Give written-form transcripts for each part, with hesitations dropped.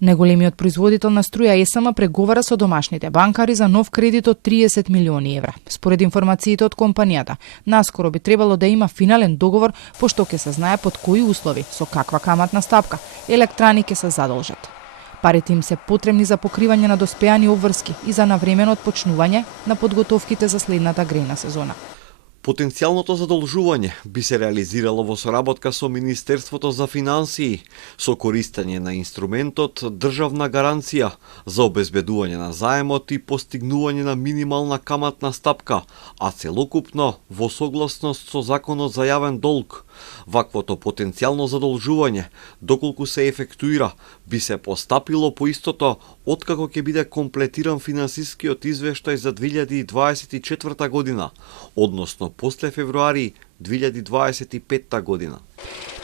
Неголемиот производител на струја ЕСМ преговара со домашните банкари за нов кредит од 30 милиони евра. Според информациите од компанијата, наскоро би требало да има финален договор, пошто ќе се знае под кои услови, со каква каматна стапка, Електрани ќе се задолжат. Парите им се потребни за покривање на доспеани обврски и за навремено отпочнување на подготовките за следната грејна сезона. Потенцијалното задолжување би се реализирало во соработка со Министерството за финансии, со користење на инструментот државна гаранција за обезбедување на заемот и постигнување на минимална каматна стапка, а целокупно во согласност со Законот за јавен долг. Ваквото потенцијално задолжување, доколку се ефектуира, би се постапило по истото откако ќе биде комплетиран финансискиот извештај за 2024 година, односно после февруари 2025 година.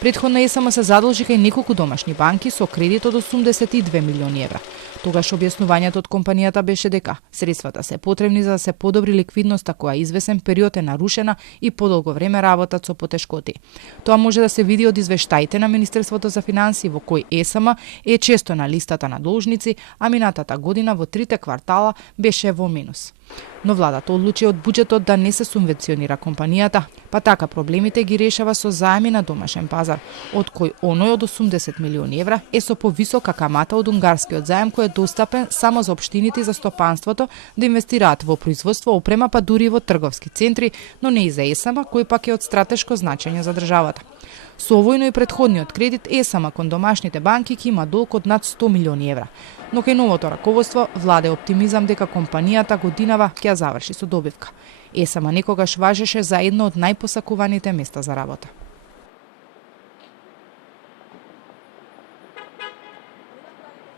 Претходно ЕСМ се задолжиха и неколку домашни банки со кредит од 82 милиони евра. Тогаш објаснувањето од компанијата беше дека средствата се потребни за да се подобри ликвидноста која извесен период е нарушена и подолго време работат со потешкоти. Тоа може да се види од извештаите на Министерството за финансии во кој ЕСМ е често на листата на должници, а минатата година во 3 квартала беше во минус. Но владата одлучи од буџетот да не се субвенционира компанијата, па така проблемите ги решава со заеми на домашен пазар, од кој оној од 80 милиони евра е со повисока камата од унгарскиот заем кој е достапен само за општините и за стопанството да инвестираат во производство, опрема, па дури и во трговски центри, но не и за ЕСМ, кој пак е од стратешко значење за државата. Со овојно и претходниот кредит ЕСМ кон домашните банки ќе има долг од над 100 милиони евра. Но кај новото раководство владе оптимизам дека компанијата годинава ќе ја заврши со добивка. ЕСМ некогаш важеше за едно од најпосакуваните места за работа.